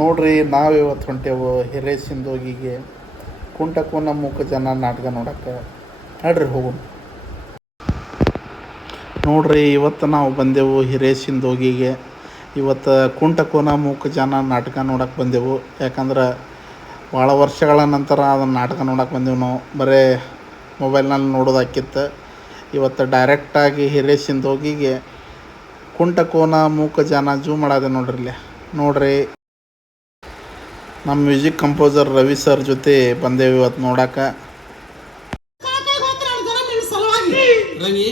ನೋಡ್ರಿ ನಾವು ಇವತ್ತು ಹೊಂಟೇವು ಹಿರೇಸಿಂದೋಗಿಗೆ ಕುಂಟಕೋನ ಮೂಕ ಜನ ನಾಟಕ ನೋಡಕ್ಕೆ. ನಡ್ರಿ ಹೋಗೋಣ. ನೋಡ್ರಿ ಇವತ್ತು ನಾವು ಬಂದೆವು ಹಿರೇಸಿಂದೋಗಿಗೆ. ಇವತ್ತು ಕುಂಟಕೋನ ಮೂಕ ಜನ ನಾಟಕ ನೋಡಕ್ಕೆ ಬಂದೆವು. ಯಾಕಂದ್ರೆ ಭಾಳ ವರ್ಷಗಳ ನಂತರ ಅದನ್ನು ನಾಟಕ ನೋಡಕ್ಕೆ ಬಂದೆವು. ನಾವು ಬರೀ ಮೊಬೈಲ್ನಲ್ಲಿ ನೋಡೋದಾಕಿತ್ತು. ಇವತ್ತು ಡೈರೆಕ್ಟಾಗಿ ಹಿರೇಸಿಂದೋಗಿಗೆ ಕುಂಟಕೋನ ಮೂಕ ಜನ ಜೂ ಮಾಡಾದೆ ನೋಡ್ರಿ. ಇಲ್ಲಿ ನೋಡ್ರಿ, ನಮ್ಮ ಮ್ಯೂಸಿಕ್ ಕಂಪೋಸರ್ ರವಿ ಸರ್ ಜೊತೆ ಬಂದೇವಿ ಇವತ್ತು ನೋಡಕ್ಕೆ. ರವಿ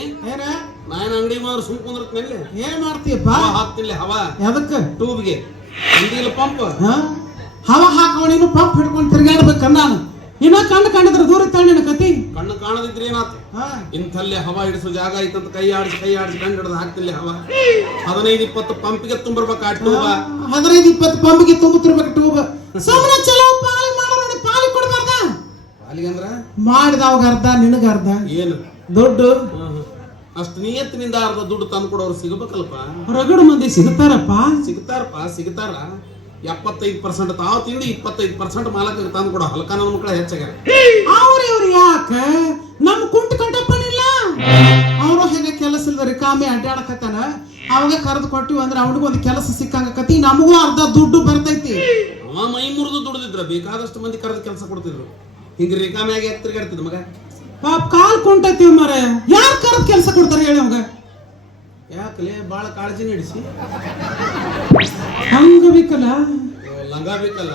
ನಾನು ಅಂಗಡಿ ಮಾರು ಸುಮ್ ಕುಂದ್ರತ್ನಲ್ಲಿ ಏನ್ ಮಾಡ್ತೀಯಪ್ಪ? ಹಾಕ್ತಿಲ್ಲ ಹವಾ ಎದಕ್ಕೆ? ಟ್ಯೂಬ್ಗೆ ಅಂದಿಲ್ಲ ಪಂಪ್ ಹವಾ ಹಾಕವ ನೀನು ಪಂಪ್ ಹಿಡ್ಕೊಂಡು ತಿರ್ಗಾಡ್ಬೇಕ. ನಾನು ಇನ್ನ ಕಂಡಿದ್ರೆ ದೂರ ತಾಂಡಿನ ಕತಿ. ಕಣ್ಣು ಕಾಣದಿದ್ರೆ ಏನಾಯ್ತು? ಇಂಥಲ್ಲೇ ಹವಾ ಹಿಡಿಸೋ ಜಾಗ ಐತಂತ ಕೈ ಆಡಿಸಿ ಕಂಡು ಹಿಡಿದು ಹಾಕ್ತಿಲ್ಲ ಹವಾ. 15-20 ಪಂಪ್ಗೆ ತುಂಬಿರ್ಬೇಕು ಆ ಟ್ಯೂಬ. 15-20 ಪಂಪ್ಗೆ ತುಂಬುತ್ತಿರ್ಬೇಕು ಟ್ಯೂಬ್. ಸುಮ್ಮನೆ ಚಲೋ ಪಾಲಿ ಮಾಡೋಣ, ಪಾಲಿ ಕೊಡ್ಬಾರ್ದ? ಪಾಲಿಗೆ ಅಂದ್ರ ಮಾಡಿದವಾಗ ಅರ್ಧ ನಿನಗ ಅರ್ಧ. ಏನು ದುಡ್ಡು ಅಷ್ಟು ನಿಯತ್ತಿನಿಂದ ಅರ್ಧ ದುಡ್ಡು ತಂದು ಕೊಡೋರು ಸಿಗಬೇಕಲ್ಪ. ರಗಡು ಮಂದಿ ಸಿಗ್ತಾರಪ್ಪ. ಸಿಗ್ತಾರ 75% ತಾವು ತಿಂದು 25% ಮಾಲಕರಿಗೆ ತಂದು ಕೊಡೋ ಹಲ್ಕ ನನ್ನ ಮಕ್ಕಳ ಹೆಚ್ಚಾಗ್ಯಾರ. ಅವ್ರು ಯಾಕ ನಮ್ ಕುಂಟ ಕಂಟಪ್ಪನಿಲ್ಲ? ಅವರು ಹೇಗೆ ಕೆಲಸ ಇಲ್ದ ರಿಕಾಮಿ ಅಡ್ಡಾಡಕತ್ತಾನ. ಅವಾಗ ಕರೆದು ಕೊಟ್ಟಿವಿ ಅಂದ್ರೆ ಅವನಿಗೊಂದು ಕೆಲಸ ಸಿಕ್ಕಂಗಕತಿ, ನಮಗೂ ಅರ್ಧ ದುಡ್ಡು ಬರ್ತೈತಿ. ಅವ ಮೈ ಮುರಿದು ದುಡ್ದಿದ್ರ ಬೇಕಾದಷ್ಟು ಮಂದಿ ಕರೆದು ಕೆಲಸ ಕೊಡ್ತಿದ್ರು. ಹಿಂಗ ರಿಕಾಮಿ ಆಗಿ ತಿರ್ಗಾಡ್ತಿದ್ ಮಗ. ಪಾಪ ಕಾಲ್ ಕುಂಟೈತಿ ಮರ, ಯಾರು ಕರೆದು ಕೆಲಸ ಕೊಡ್ತಾರೆ ಹೇಳಿ ಅವಾಗ? ಯಾಕಲೆ ಬಾಳ ಕಾಳಜಿ ನಡೆಸಿ ಹಂಗ ಬೇಕಲ್ಲ, ಲಂಗ ಬೇಕಲ್ಲ,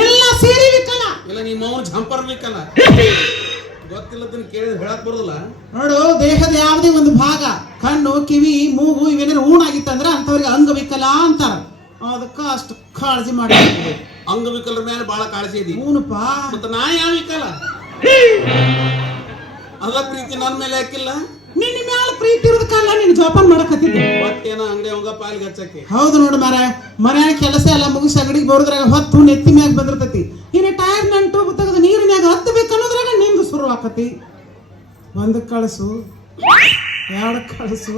ಎಲ್ಲ ಸೇರಿ ಬೇಕಲ್ಲ, ಇಲ್ಲ ನಿಮ್ಮ ಅವ್ನ ಜಂಪರ್ ಬೇಕಲ್ಲ. ಗೊತ್ತಿಲ್ಲದನ್ನ ಕೇಳಿದ್ರೆ ಹೇಳಕ್ ಬರೋದಿಲ್ಲ. ನೋಡು, ದೇಹದ ಯಾವುದೇ ಒಂದು ಭಾಗ, ಕಣ್ಣು, ಕಿವಿ, ಮೂಗು ಇವೇನಾದ್ರು ಊಣಾಗಿತ್ತಂದ್ರ ಅಂತವ್ರಿಗೆ ಅಂಗವಿಕಲ ಅಂತಾರ. ಅದಕ್ಕ ಅಷ್ಟು ಕಾಳಜಿ ಮಾಡಿ. ಅಂಗವಿಕಲರ ಮೇಲೆ ಬಾಳ ಕಾಳಜಿ ಇದೆ. ಹೂನಪ್ಪ. ಮತ್ತ ನಾ ಯಾವ ವಿಕಲ? ಅದ ಪ್ರೀತಿ ನನ್ನ ಮೇಲೆ ಹಾಕಿಲ್ಲ. ನಿನ್ನ ಮ್ಯಾಲ ಪ್ರೀತಿ ಇರೋದಕ್ಕಲ್ಲ ನೀನು ಜೋಪಾನ ಮಾಡಕತ್ತಿದ್ದೆ. ಒಟ್ಟೇನ ಅಂಗಡಿ ಅವಂಗ ಪಾಲಿಗೆ ಹಚ್ಚಕ್ಕೆ. ಹೌದು ನೋಡು ಮಾರ, ಮನ್ಯಾಗ ಕೆಲಸ ಎಲ್ಲ ಮುಗಿಸಿ ಅಗಡಿಗೆ ಬರೋದ್ರಾಗ ಹೊತ್ತು ನೆತ್ತಿ ಮ್ಯಾಗ ಬಂದಿರ್ತೈತಿ. ಇನ್ನು ಟೈರ್ ನಂಟು ತೆಗೆದು ನೀರಿನ್ಯಾಗ ಹತ್ತಬೇಕು ಅನ್ನೋದ್ರಾಗ ನಿಮ್ದು ಶುರು ಆಕತಿ. ಒಂದಕ್ಕೆ ಕಳಸು, ಎರಡಕ್ಕೆ ಕಳಸು.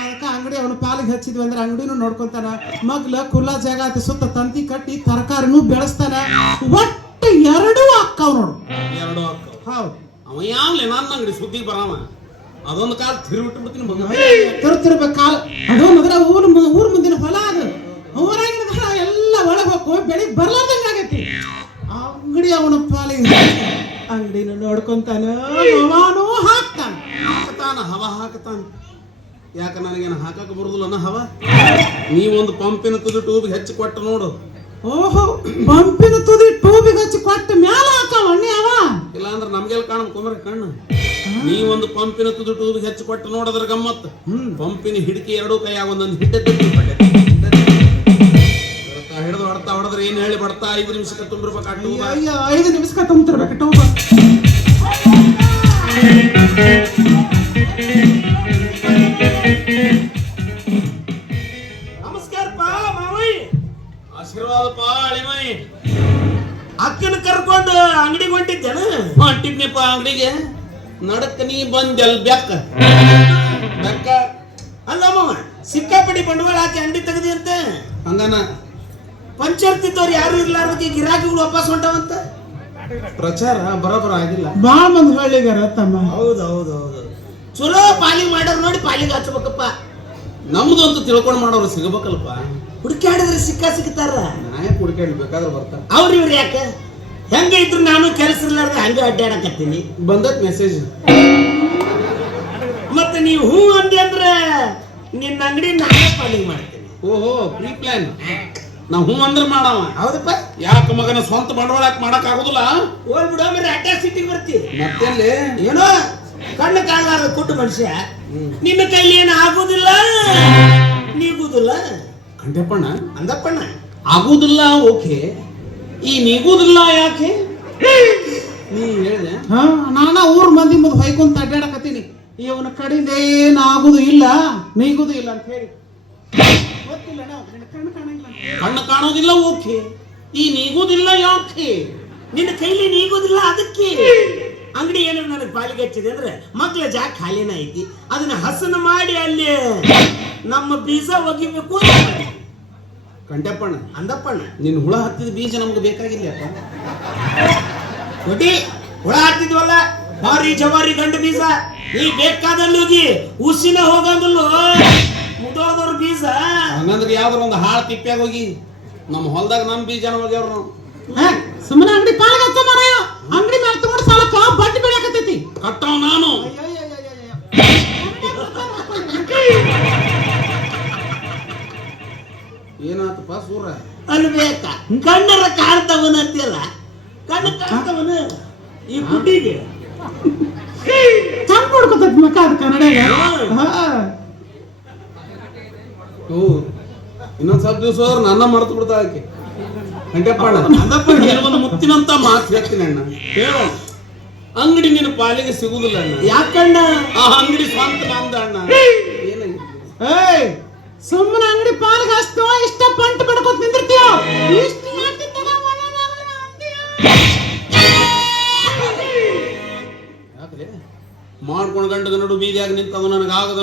ಅದಕ್ಕೆ ಅಂಗಡಿ ಅವನು ಪಾಲಿಗೆ ಹಚ್ಚಿದ್ವಿ ಅಂದ್ರೆ ಅಂಗಡಿನೂ ನೋಡ್ಕೊಂತಾನ. ಮಗ್ಲ ಕುಲ್ಲ ಜಾಗ ಐತಿ, ಸುತ್ತ ತಂತಿ ಕಟ್ಟಿ ತರಕಾರಿನೂ ಬೆಳೆಸ್ತಾನ. ಒಟ್ಟು ಎರಡೂ ಅಕ್ಕಾವ್ ನೋಡು. ಎರಡು ಅಕ್ಕ. ಹೌದು. ಅವ ಯಾವ್ಲೆ ನನ್ನ ಅಂಗಡಿ ಸುದ್ದಿಗೆ ಬರಾವ. ಅದೊಂದು ಕಾಲ ತಿರುಬಿಟ್ಟು ಬಿಡ್ತೀನಿ ಮಗ. ತಿರುತ್ತಿರ್ಬೇಕು ಕಾಲ. ಅದು ಮೊದಲ ಊರ್ ಮುಂದಿನ ಹೊಲ. ಅದು ಊರಾಗಿನ ಎಲ್ಲ ಒಳಗೆ ಹೋಗಿ ಬೆಳಿಗ್ಗೆ ಬರ್ಲಾರ್ದಂಗ ಆಗೈತಿ. ಅಂಗಡಿ ಅವನ ಪಾಲಿಗೆ ಅಂಗಡಿನ ನೋಡ್ಕೊಂತಾನ, ಹವಾನು ಹಾಕ್ತಾನ. ಹವಾ ಹಾಕತಾನ. ಯಾಕ ನನಗೇನು ಹಾಕಕ್ಕೆ ಬರುದಿಲ್ಲ ಅನ್ನ ಹವಾ? ನೀವೊಂದು ಪಂಪಿನ ತುದಿ ಟ್ಯೂಬ್ಗೆ ಹೆಚ್ಚಿ ಕೊಟ್ಟು ನೋಡು. ಓಹೋ, ಪಂಪಿನ ತುದಿ ಟ್ಯೂಬಿಗೆ ಹಚ್ಚಿ ಕೊಟ್ಟ ಮ್ಯಾಲ ಹಾಕವ ಅಣ್ಣೆ ಅವ. ಇಲ್ಲ ಅಂದ್ರೆ ನಮ್ಗೆಲ್ಲ ಕಾಣ ಕುಮರ ಕಣ್ಣು. ನೀವೊಂದು ಪಂಪಿನ ತುದಿ ಟ್ಯೂಬ್ಗೆ ಹೆಚ್ಚಿ ಕೊಟ್ಟು ನೋಡೋದ್ರ ಗಮ್ಮತ್. ಪಂಪಿನ ಹಿಡಿಕೆ ಎರಡೂ ಕೈಯಾಗ ಒಂದೊಂದು ಹಿಡಿದು ಹೊಡೆದ್ರೆ ಏನ್ ಹೇಳಿ ಬರ್ತಾ 5 ನಿಮಿಷಕ್ಕೆ ತುಂಬಿರ್ಬೇಕು. 5 ನಿಮಿಷಕ್ಕೆ ತುಂಬಿರ್ಬೇಕು ಟ್ಯೂಬ್. ನಮಸ್ಕಾರಪ್ಪ ಮಾವಯ್ಯ. ಆಶೀರ್ವಾದಪ್ಪ ಅಳಿಮೈ. ಅಕ್ಕನ ಕರ್ಕೊಂಡು ಅಂಗಡಿಗೆ ಹೊಂಟಿದ್ದೇನ? ಹೊಂಟಿದ್ನಿಪ್ಪ ಅಂಗಡಿಗೆ. ನಡಕ್ ನೀ ಬಂದೆಲ್ ಬೆಕ್ಕ ಬೆಕ್ಕ. ಅಲ್ಲ ಮಾವ, ಸಿಕ್ಕಾಪಡಿ ಬಂಡವಾಳ ಹಾಕಿ ಅಂಗಡಿ ತೆಗದಿ ಅಂತ. ಹಂಗನ ಪಂಚರ್ ತಿದ್ದವ್ರು ಯಾರು ಇರ್ಲಾರ್ದಕ್ಕೆ ಗಿರಾಕಿಗಳು ವಾಪಸ್ ಹೊಂಟವಂತ ಪ್ರಚಾರ ಬರೋಬರ ಆಗಿಲ್ಲ. ಬಾಳ ಮಂದಿ ಹೇಳಿಗಾರ ತಮ್ಮ. ಹೌದು. ಚಲೋ ಪಾಲಿಗೆ ಮಾಡೋರು ನೋಡಿ ಪಾಲಿಗೆ ಹಚ್ಬೇಕಪ್ಪ. ನಮ್ದು ಅಂತ ತಿಳ್ಕೊಂಡು ಮಾಡೋರು ಸಿಗಬೇಕಲ್ಪ. ಹುಡುಕಾಡಿದ್ರೆ ಸಿಗ್ತಾರ. ನಾಯಕ್ ಹುಡುಕಾಡಿ ಬೇಕಾದ್ರೆ ಬರ್ತಾರ. ಇವ್ರು ಯಾಕೆ ಹೆಂಗ ಇದ್ರು ನಾನು ಕೆಲಸ ಇರ್ಲಾರ್ದ ಹಂಗ ಅಡ್ಡಾಡಕತ್ತೀನಿ. ಬಂದತ್ ಮೆಸೇಜ್. ಮತ್ತೆ ನೀವು ಹೂ ಅಂದೆ ಅಂದ್ರೆ ನಿನ್ನ ಅಂಗಡಿ ನಾನೇ ಪಾಲಿಗೆ ಮಾಡ್ತೀನಿ. ಓಹೋ, ಪ್ರೀ ಪ್ಲಾನ್. ನಾವು ಹೂ ಅಂದ್ರೆ ಮಾಡವ. ಹೌದಪ್ಪ. ಯಾಕ ಮಗನ ಸ್ವಂತ ಬಂಡವಾಳ ಮಾಡಕ್ ಆಗುದಿಲ್ಲ. ಹೋಲ್ ಬಿಡೋ ಮೇಲೆ ಅಡ್ಡ ಸಿಟಿಗೆ ಬರ್ತಿ. ಮತ್ತೆಲ್ಲಿ ಏನೋ ಕಣ್ಣು ಕಾಣಲಾರ್ದ ಕೊಟ್ಟು ಮನುಷ್ಯ. ನಿನ್ನ ಕೈಲಿ ಏನು ಆಗುದಿಲ್ಲ, ನೀಗುದಿಲ್ಲ. ಕಂಠಪ್ಪಣ್ಣ ಅಂದಪ್ಪಣ್ಣ ಆಗುದಿಲ್ಲ. ಓಕೆ, ಈ ನೀಗುದಿಲ್ಲ ಯಾಕೆ ನೀ ಹೇಳಿದೆ? ನಾನ ಊರ್ ಮಂದಿ ಮುಂದೆ ಹೊಯ್ಕೊಂತ ಅಡ್ಡಾಡಕತ್ತೀನಿ. ಇವನ ಕಡೆಯಿಂದ ಏನು ಆಗುದು ಇಲ್ಲ, ನೀಗುದು ಇಲ್ಲ ಅಂತ ಹೇಳಿ. ಕಣ್ಣು ಕಾಣೋದಿಲ್ಲ. ಓಕೆ, ಈ ನೀಗುದಿಲ್ಲ ಯಾಕೆ? ನಿನ್ನ ಕೈಲಿ ನೀಗುದಿಲ್ಲ. ಅದಕ್ಕೆ ಅಂಗಡಿ ಏನು ನನಗೆ ಪಾಲಿಗೆ ಹಚ್ಚಿದೆ ಅಂದ್ರೆ ಮಕ್ಳ ಜಾಗ ಖಾಲಿನ ಐತಿ, ಅದನ್ನ ಹಸನ ಮಾಡಿ ಅಲ್ಲಿ ನಮ್ಮ ಬೀಜ ಒಗಿಬೇಕು. ಕಂಟೆಪ್ಪಣ್ಣ ಅಂದಪ್ಪಣ್ಣ ನಿನ್ ಹುಳ ಹತ್ತಿದ ಬೀಜ ನಮ್ಗೆ ಬೇಕಾಗಿಲ್ಲ ಕೊಡಿ ಹುಳ ಹಾಕ್ತಿದ್ವಲ್ಲ ಭಾರಿ ಜವಾರಿ ಗಂಡು ಬೀಜ ನೀ ಬೇಕಾದಲ್ಲಿ ಹೋಗಿ ಉಸಿನ ಹೋಗಂಗಲ್ಲು ಮುದೋದವ್ರ ಬೀಜ ಹಂಗಂದ್ರೆ ಯಾವ್ದಾರ ಒಂದು ಹಾಳು ತಿಪ್ಪ್ಯಾಗ ಹೋಗಿ ನಮ್ಮ ಹೊಲದಾಗ ನಮ್ಮ ಬೀಜನ ಹೋಗ್ಯಾವ್ರ ನಾವು ಸುಮ್ಮನೆ ಅಂಗಡಿ ಪಾಲ್ಗೆ ಹಚ್ಚ ಮಾರಾಯ ಅಂಗಡಿ ಮೇಲೆ ತಗೊಂಡು ಸಾಲಕ್ಕ ಬಡ್ಡಿ ಬೆಳೆಯಕತ್ತೈತಿ ಕಟ್ಟವ್ ನಾನು ಏನಾತಪ್ಪ ಸೂರ ಅಲ್ಲಿ ಬೇಕ ಕಣ್ಣರ ಕಾಣ್ತವನ ಅಂತಿಲ್ಲ ಕಣ್ಣು ಕಾಣ್ತವನ ಈ ಗುಡ್ಡಿಗೆ ಚಂದ ನೋಡ್ಕೊತೈತಿ ಮಕ್ಕ ಅದು ಕನ್ನಡಿಗ ಇನ್ನೊಂದ್ ಸ್ವಲ್ಪ ದಿವಸ ಹೋದ್ರೆ ನನ್ನ ಮರೆತು ಬಿಡ್ತಾಳ ಆಕೆ ಕಂಟೆಪ್ಪಣ್ಣ ಒಂದು ಮುತ್ತಿನಂತ ಮಾತು ಹೇಳ್ತೀನಿ ಅಣ್ಣ ಹೇಳು ಅಂಗಡಿ ನಿನ್ನ ಪಾಲಿಗೆ ಸಿಗುದಿಲ್ಲ ಅಣ್ಣ ಯಾಕಣ್ಣ ಆ ಅಂಗಡಿ ಸ್ವಂತ ನಮ್ದ ಅಣ್ಣ ಏಯ್ ಸುಮ್ಮನೆ ಅಂಗಡಿ ಪಾಲ್ಗೆ ಅಷ್ಟು ಇಷ್ಟ ಪಂಟ್ ಬಡ್ಕೊತ್ ನಿಂದಿರ್ತೀಯ ಇಷ್ಟು ಮಾಡ್ಕೊಂಡ್ ಗಂಡಗ ನಡು ಬೀದಿಯಾಗ ನಿಂತವ ನನಗಾಗದ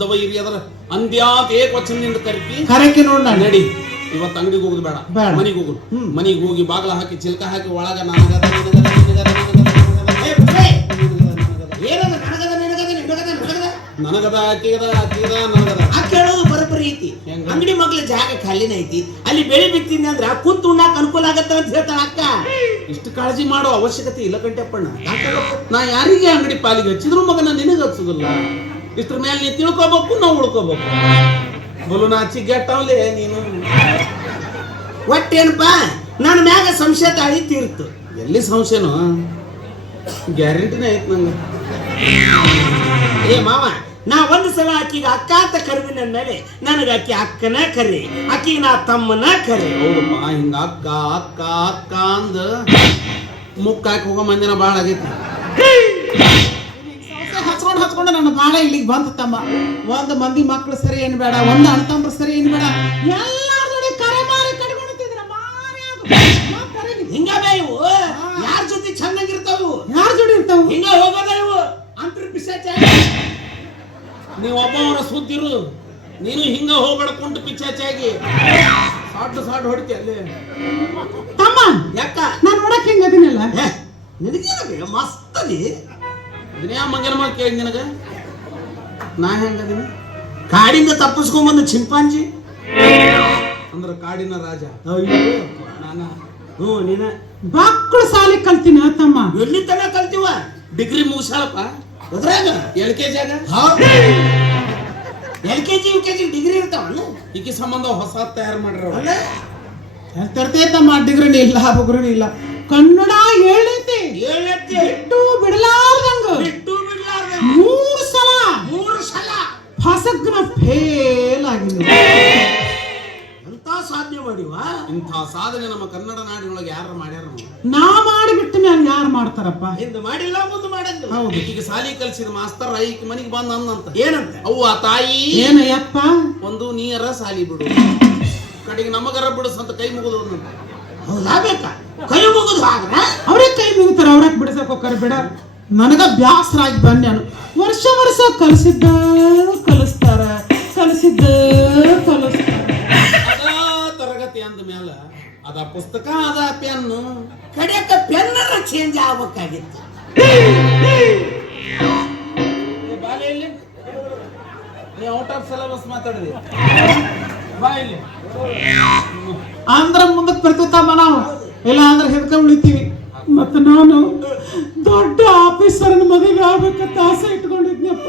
ದಬ ಇರಿ ಅದರ ಅಂದ್ಯಾತ್ ಏಕವಚನದಿಂದ ಕರಿತಿ ಕರೆಕ್ಕೆ ನೋಡ ನಡಿ ಇವತ್ತು ಅಂಗಡಿಗೆ ಹೋಗುದು ಬೇಡ ಬೇಡ. ಮನಿಗೆ ಹೋಗುದು ಮನಿಗೆ ಹೋಗಿ ಬಾಗಿಲ ಹಾಕಿ ಚಿಲ್ಕ ಹಾಕಿ ಒಳಗ ಏನದ ನನಗದ ನಿನಗದ ನಿನಗದ ನನಗದ ನನಗದ ಆಕಿಗದ ಆಕಿಗದ ನನಗದ ಆ ಕೇಳೋದು ಬರೋಬ್ಬರಿ ಐತಿ ಹೆಂಗ? ಅಂಗಡಿ ಮಗ್ಲ ಜಾಗ ಖಾಲಿನ ಐತಿ ಅಲ್ಲಿ ಬೆಳಿ ಬಿತ್ತೀನಿ ಅಂದ್ರ ಕುಂತು ಉಣ್ಣಾಕ ಅನುಕೂಲ ಆಗತ್ತ ಅಂತ ಹೇಳ್ತಾಳ ಅಕ್ಕ ಇಷ್ಟು ಕಾಳಜಿ ಮಾಡೋ ಅವಶ್ಯಕತೆ ಇಲ್ಲ ಕಂಟೆಪ್ಪಣ್ಣ ನಾ ಯಾರಿಗೆ ಅಂಗಡಿ ಪಾಲಿಗೆ ಹಚ್ಚಿದ್ರು ಮಗನ ನಿನಗೆ ಹಚ್ಚುದಿಲ್ಲ ಇಷ್ಟ್ರ ಮೇಲೆ ನೀ ತಿಳ್ಕೊಬೇಕು ನಾವು ಉಳ್ಕೋಬೇಕು ಬಲು ನಾಚಿ ಗೆಟ್ಟವ್ಲೆ ನೀನು ಒಟ್ಟೇನಪ್ಪ ನನ್ನ ಮ್ಯಾಗ ಸಂಶಯ ತಾಳಿ ತೀರ್ತು ಎಲ್ಲಿ ಸಂಶಯನು ಗ್ಯಾರಂಟಿನೇ ಐತ್ ನಂಗೆ ಏ ಮಾವ ನಾ ಒಂದು ಸಲ ಆಕಿಗೆ ಅಕ್ಕ ಅಂತ ಕರೆದಿನ ಮೇಲೆ ನನಗೆ ಆಕಿ ಅಕ್ಕನ ಕರಿ ಆಕಿಗೆ ನಾ ತಮ್ಮನ ಕರಿ ಹೌದಪ್ಪ ಹಿಂಗ ಅಕ್ಕ ಅಕ್ಕ ಅಕ್ಕ ಅಂದ ಮುಕ್ಕ ಹಾಕಿ ಹೋಗೋ ಮಂದಿನ ಭಾಳ ಆಗೈತಿ ಹಚ್ಕೊಂಡು ನನ್ನ ಬಾಳ ಇಲ್ಲಿಗೆ ಬಂದ ತಮ್ಮ ಒಂದು ಮಂದಿ ಮಕ್ಳು ಸರಿ ಏನ್ ಬೇಡ ಒಂದು ಅಣ್ತಂಬ್ರು ಸರಿ ಏನ್ ಬೇಡ ಎಲ್ಲಾರ ನೋಡಿ ಕರೆ ಮಾರಿ ಕಟ್ಕೊಂಡಿದ್ರ ಹಿಂಗ ಇವು ಯಾರ ಜೊತೆ ಚೆನ್ನಾಗಿರ್ತಾವು ಯಾರ ಜೋಡಿ ಇರ್ತಾವ ಹಿಂಗ ಹೋಗೋದ ಇವು ಅಂತರ್ ಪಿಶಾಚ ನೀವು ಒಬ್ಬವರ ಸುದ್ದಿರು ನೀನು ಹಿಂಗ ಹೋಗ್ಬೇಡ ಕುಂಟು ಪಿಚ್ಚಾಚಾಗಿ ಸಾಟ್ ಹೊಡಿತಿ ಅಲ್ಲಿ ತಮ್ಮ ಯಾಕ ನಾನ್ ನೋಡಕ್ ಹೆಂಗ ಅದಿನಲ್ಲ ನಿನಗೇನ ಮಸ್ತ್ ಅದಿ ಇದನ್ನ ಯಾವ ಮಂಗನ ಮಾತು ಕೇಳಿ ನಿನಗ ನಾ ಹೆಂಗದೀನಿ ಕಾಡಿಂದ ತಪ್ಪಿಸ್ಕೊಂಬಂದು ಚಿಂಪಾಂಜಿ ಅಂದ್ರ ಕಾಡಿನ ರಾಜ ನಾನ ನೀನ ಮಕ್ಕಳು ಸಾಲಿ ಕಲ್ತೀನಿ ತಮ್ಮ ಎಲ್ಲಿ ತನ ಕಲ್ತೀವ ಡಿಗ್ರಿ ಮುಗಿಸಾಳಪ್ಪ ಅದ್ರಾಗ LKG ಆಗ LKG UKG ಡಿಗ್ರಿ ಇರ್ತಾವಲ್ಲ ಈಕಿ ಸಂಬಂಧ ಹೊಸ ತಯಾರು ಮಾಡ್ರ ಅಲ್ಲ ತರ್ತೈತಮ್ಮ ಡಿಗ್ರಿನಿ ಇಲ್ಲ ಬುಗ್ರಿನಿ ಇಲ್ಲ ಕನ್ನಡ ಹೇಳೈತಿ ಹೇಳತ್ತೆ ಬಿಟ್ಟು ಬಿಡಲಾರ್ದಂಗ ಬಿಟ್ಟು ಬಿಡ್ಲಾರ್ದ 3 ಸಲ ಫಸಗ್ನ ಫೇಲ್ ಆಗಿಲ್ಲ ಎಂತ ಸಾಧನೆ ಮಾಡಿವ ಇಂಥ ಸಾಧನೆ ನಮ್ಮ ಕನ್ನಡ ನಾಡಿನೊಳಗೆ ಯಾರು ಮಾಡ್ಯಾರ ನಾ ಮಾಡಿಬಿಟ್ಟು ಮ್ಯಾಲ ಯಾರು ಮಾಡ್ತಾರಪ್ಪ ಹಿಂದ ಮಾಡಿಲ್ಲ ಮುಂದೆ ಮಾಡಂಗಿಲ್ಲ ಹೌದು ಈಗ ಸಾಲಿ ಕಲ್ಸಿದ ಮಾಸ್ತರ್ ಈಕ ಮನಿಗೆ ಬಂದ ಅನ್ನಂತ ಏನಂತ ಅವ್ವ ತಾಯಿ ಏನಯ್ಯಪ್ಪ ಒಂದು ನೀರ ಸಾಲಿ ಬಿಡು ಕಡೆಗೆ ನಮಗರ ಬಿಡಿಸ್ ಅಂತ ಕೈ ಮುಗಿದು ಹೌದಾ ಬೇಕಾ ಕೈ ಮುಗಿದು ಆದ್ರ ಅವ್ರಿಗೆ ಕೈ ಮುಗಿತಾರ ಅವ್ರಕ್ ಬಿಡಿಸಕ್ ಹೋಗ್ತಾರ ಬಿಡ ನನಗ ಬ್ಯಾಸರಾಗಿ ಬಂದ್ಯಾನು ವರ್ಷ ಕಲಿಸಿದ್ದ ಕಲಿಸ್ತಾರ ಕಲಿಸಿದ್ದ ಕಲಿಸ್ತಾರ ಅದ ತರಗತಿ ಅಂದ ಮ್ಯಾಲ ಅದ ಪುಸ್ತಕ ಅದ ಪೆನ್ನು ಕಡೆಕ ಪೆನ್ನರ ಚೇಂಜ್ ಆಗ್ಬೇಕಾಗಿತ್ತು ಬಾಲೆಯಲ್ಲಿ ನೀ ಔಟ್ ಆಫ್ ಸಿಲೆಬಸ್ ಮಾತಾಡಿದೆ ಬಾ ಇಲ್ಲಿ ಅಂದ್ರ ಮುಂದಕ್ಕೆ ಬರ್ತಿತ್ತಮ್ಮ ನಾವು ಇಲ್ಲ ಅಂದ್ರೆ ಹಿಡ್ಕೊಂಡ್ ಉಳಿತೀವಿ ಮತ್ತ ನಾನು ದೊಡ್ಡ ಆಫೀಸರ್ನ ಮದುವೆ ಆಗ್ಬೇಕಂತ ಆಸೆ ಇಟ್ಕೊಂಡಿದ್ನಪ್ಪ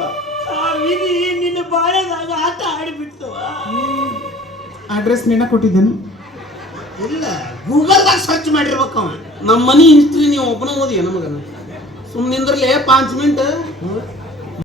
ವಿಧಿ ನಿನ್ನ ಬಾಳೆದಾಗ ಆಟ ಆಡಿಬಿಡ್ತವ ಅಡ್ರೆಸ್ ನಿನ್ನ ಕೊಟ್ಟಿದ್ದೇನು ಇಲ್ಲ ಗೂಗಲ್ದಾಗ ಸರ್ಚ್ ಮಾಡಿರ್ಬೇಕು ಅವ ನಮ್ಮ ಮನಿ ಹಿಸ್ಟ್ರಿ ನೀವು ಒಬ್ಬನ ಓದಿ ನಮಗನ ಸುಮ್ಮನಿಂದ್ರಲ್ಲೇ 5 ಮಿನಿಟ್